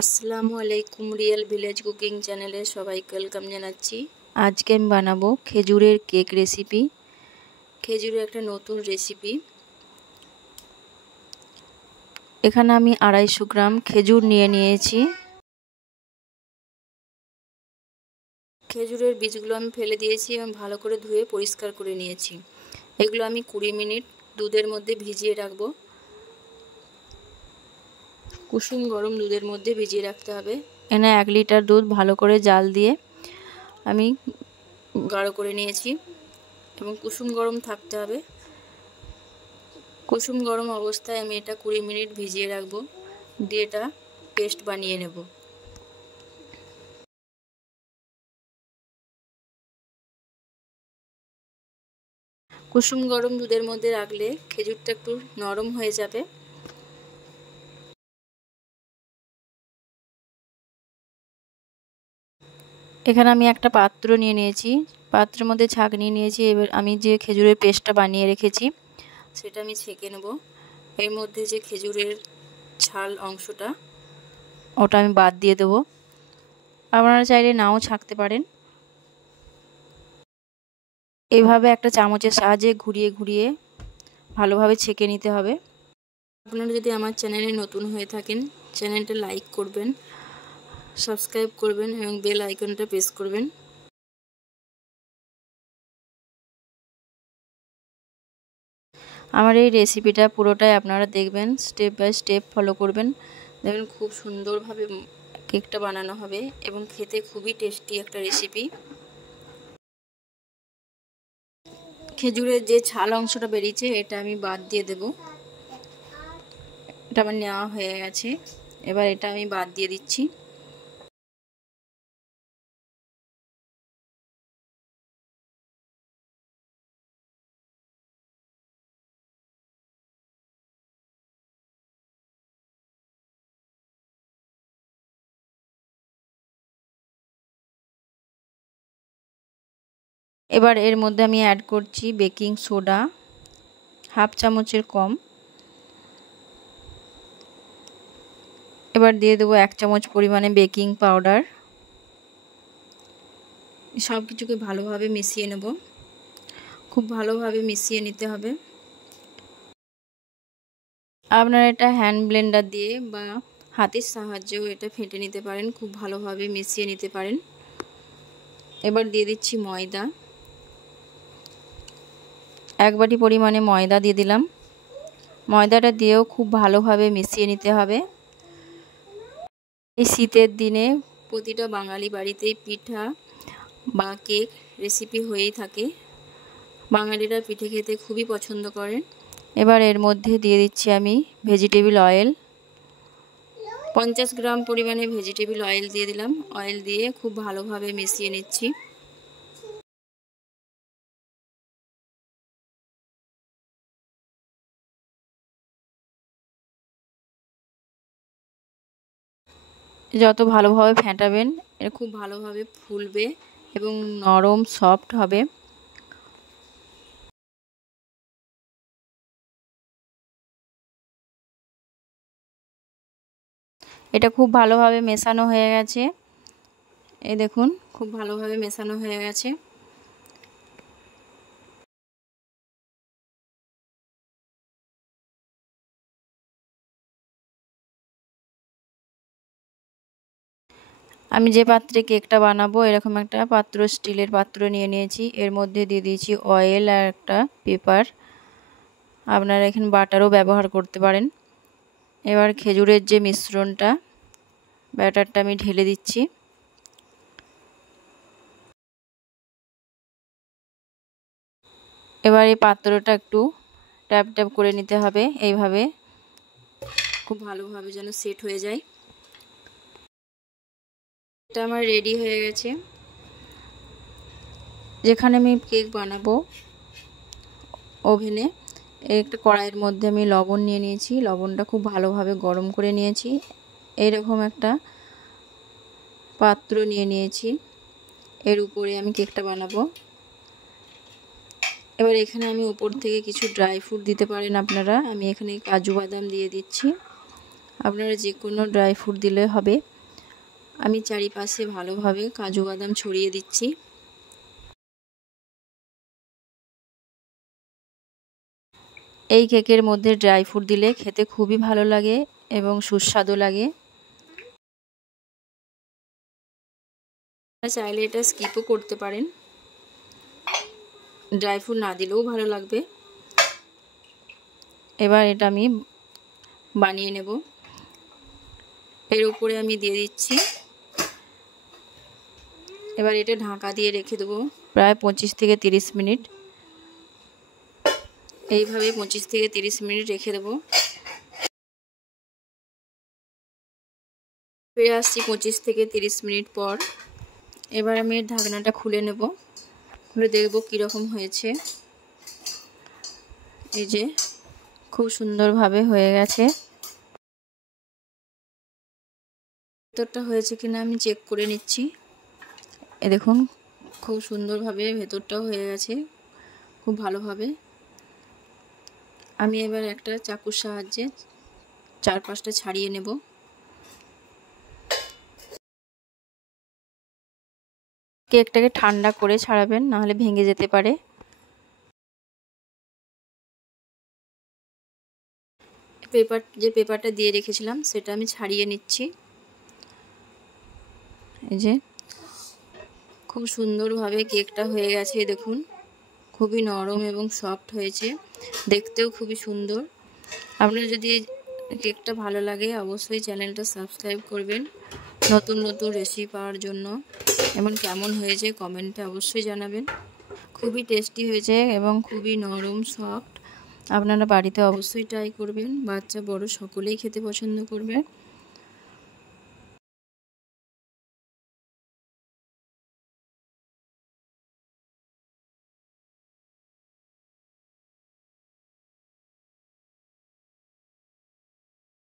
আসসালামু আলাইকুম, real village cooking চ্যানেলে সবাইকে ওয়েলকাম জানাচ্ছি। আজকে আমি বানাবো খেজুরের কেক রেসিপি। খেজুরের একটা নতুন রেসিপি। এখানে আমি 250 গ্রাম খেজুর নিয়েছি। খেজুরের বীজগুলো আমি ফেলে দিয়েছি এবং ভালো করে ধুয়ে পরিষ্কার করে নিয়েছি। এগুলো আমি 20 মিনিট দুধের মধ্যে ভিজিয়ে রাখবো। কুসুম গরম দুধের মধ্যে ভিজিয়ে রাখতে হবে। এনে 1 লিটার দুধ ভালো করে জাল দিয়ে আমি গাঢ় করে নিয়েছি এবং কুসুম গরম থাকতে হবে। কুসুম গরম অবস্থায় আমি এটা 20 মিনিট ভিজিয়ে রাখবো, দিয়ে এটা পেস্ট বানিয়ে নেব। কুসুম গরম দুধের মধ্যে রাখলে খেজুরটা একটু নরম হয়ে যাবে। এখানে আমি একটা পাত্র নিয়েছি, পাত্রের মধ্যে ছাঁকনি নিয়েছি। এবার আমি যে খেজুরের পেস্টটা বানিয়ে রেখেছি সেটা আমি ছেঁকে নেব। এর মধ্যে যে খেজুরের ছাল অংশটা ওটা আমি বাদ দিয়ে দেব। আপনারা চাইলে নাও ছাঁকতে পারেন। এইভাবে একটা চামচের সাহায্যে ঘুরিয়ে ঘুরিয়ে ভালোভাবে ছেঁকে নিতে হবে। আপনারা যদি আমার চ্যানেলে নতুন হয়ে থাকেন, চ্যানেলটা লাইক করবেন, সাবস্ক্রাইব করবেন এবং বেল আইকনটা প্রেস করবেন। আমার এই রেসিপিটা পুরোটাই আপনারা দেখবেন, স্টেপ বাই স্টেপ ফলো করবেন। দেখবেন খুব সুন্দরভাবে কেকটা বানানো হবে এবং খেতে খুবই টেস্টি একটা রেসিপি। খেজুরের যে ছাল অংশটা বেরিয়েছে এটা আমি বাদ দিয়ে দেব। এটা আমার নেওয়া হয়ে গেছে, এবার এটা আমি বাদ দিয়ে দিচ্ছি। এবার এর মধ্যে আমি অ্যাড করছি বেকিং সোডা, 1/2 চামচের কম। এবার দিয়ে দেবো 1 চামচ পরিমাণে বেকিং পাউডার। সব কিছুকে ভালোভাবে মিশিয়ে নেব, খুব ভালোভাবে মিশিয়ে নিতে হবে। আপনারা এটা হ্যান্ড ব্লেন্ডার দিয়ে বা হাতের সাহায্যেও এটা ফেটে নিতে পারেন, খুব ভালোভাবে মিশিয়ে নিতে পারেন। এবার দিয়ে দিচ্ছি ময়দা, 1 বাটি পরিমাণে ময়দা দিয়ে দিলাম। ময়দাটা দিয়েও খুব ভালোভাবে মিশিয়ে নিতে হবে। এই শীতের দিনে প্রতিটা বাঙালি বাড়িতেই পিঠা বা কেক রেসিপি হয়েই থাকে। বাঙালিরা পিঠে খেতে খুবই পছন্দ করেন। এবার এর মধ্যে দিয়ে দিচ্ছি আমি ভেজিটেবল অয়েল, 50 গ্রাম পরিমাণে ভেজিটেবল অয়েল দিয়ে দিলাম। অয়েল দিয়ে খুব ভালোভাবে মিশিয়ে নিচ্ছি। যত ভালোভাবে ফেটাবেন এটা খুব ভালোভাবে ফুলবে এবং নরম সফট হবে। এটা খুব ভালোভাবে মেশানো হয়ে গেছে। এই দেখুন খুব ভালোভাবে মেশানো হয়ে গেছে। আমি যে পাত্রে কেকটা বানাবো এরকম একটা পাত্র, স্টিলের পাত্র নিয়েছি। এর মধ্যে দিয়ে দিয়েছি অয়েল আর একটা পেপার। আপনারা এখানে বাটারও ব্যবহার করতে পারেন। এবার খেজুরের যে মিশ্রণটা, ব্যাটারটা আমি ঢেলে দিচ্ছি। এবার এই পাত্রটা একটু ট্যাপ ট্যাপ করে নিতে হবে, এইভাবে খুব ভালোভাবে যেন সেট হয়ে যায়। এটা আমার রেডি হয়ে গেছে। যেখানে আমি কেক বানাবো ওভেনে, একটা কড়াইয়ের মধ্যে আমি লবণ নিয়ে নিয়েছি। লবণটা খুব ভালোভাবে গরম করে নিয়েছি। এইরকম একটা পাত্র নিয়েছি, এর উপরে আমি কেকটা বানাবো। এবার এখানে আমি উপর থেকে কিছু ড্রাই ফ্রুট দিতে পারেন আপনারা। আমি এখানে কাজু বাদাম দিয়ে দিচ্ছি আপনারা যে কোনো ড্রাই ফ্রুট দিলে হবে। আমি চারিপাশে ভালোভাবে কাজু বাদাম ছড়িয়ে দিচ্ছি। এই কেকের মধ্যে ড্রাই ফ্রুট দিলে খেতে খুবই ভালো লাগে এবং সুস্বাদু লাগে। চাইলে এটা স্কিপও করতে পারেন, ড্রাই ফ্রুট না দিলেও ভালো লাগবে। এবার এটা আমি বানিয়ে নেব। এর উপরে আমি দিয়ে দিচ্ছি। এবার এটা ঢাকা দিয়ে রেখে দেবো প্রায় 25 থেকে 30 মিনিট। এইভাবে 25 থেকে 30 মিনিট রেখে দেবো। ফিরে আসছি 25 থেকে 30 মিনিট পর। এবার আমি ঢাকনাটা খুলে নেব, খুলে দেখব কীরকম হয়েছে। এই যে খুব সুন্দরভাবে হয়ে গেছে। ভেতরটা হয়েছে কিনা আমি চেক করে নিচ্ছি। এ দেখুন খুব সুন্দরভাবে ভেতরটাও হয়ে গেছে, খুব ভালোভাবে। আমি এবার একটা চাকুর সাহায্যে 4-5টা ছাড়িয়ে নেব। কেকটাকে ঠান্ডা করে ছাড়াবেন, নাহলে ভেঙে যেতে পারে। যে পেপারটা দিয়ে রেখেছিলাম সেটা আমি ছাড়িয়ে নিচ্ছি। এই যে খুব সুন্দরভাবে কেকটা হয়ে গেছে, দেখুন খুবই নরম এবং সফট হয়েছে, দেখতেও খুবই সুন্দর। আপনার যদি কেকটা ভালো লাগে অবশ্যই চ্যানেলটা সাবস্ক্রাইব করবেন নতুন নতুন রেসিপি পাওয়ার জন্য। এবং কেমন হয়েছে কমেন্টে অবশ্যই জানাবেন। খুবই টেস্টি হয়েছে এবং খুবই নরম সফট। আপনারা বাড়িতে অবশ্যই ট্রাই করবেন, বাচ্চা বড় সকলেই খেতে পছন্দ করবে।